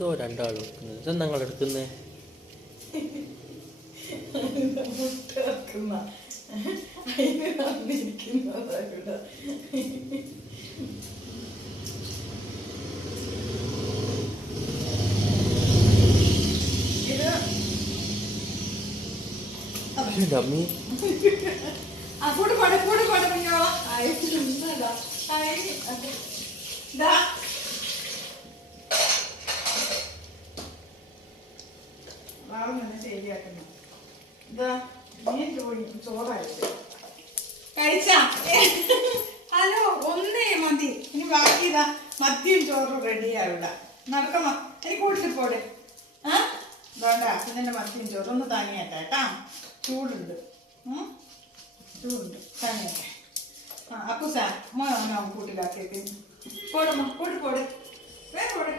എന്തോ രണ്ടാൾ എടുക്കുന്നത് ഇതെന്താ നിങ്ങൾ എടുക്കുന്നേ? അമ്മി കൂടെ കൂടെ കൂടെ കൂടെ ശരിയാക്കുന്നു. ഇതാ നീ ചോറായിട്ട് കഴിച്ചാ? ഹലോ, ഒന്നേ മതി. ഇനി ബാക്കി ഇതാ മത്തിയും ചോറും റെഡിയാവില്ല. നടക്കമ്മ, എനിക്ക് കൂട്ടിട്ട് പോടെ. വേണ്ട, ഇതിന്റെ മത്തിയും ചോറും ഒന്ന് താങ്ങിയാട്ടെ കേട്ടാ. ചൂടുണ്ട്, ചൂടുണ്ട്, താങ്ങിയാട്ടെ. അപ്പു സാ മോനോ കൂട്ടിലാക്കിയിട്ട് പോടമ്മ, കൂട്ടി പോടെ, വേറെ പോടെ.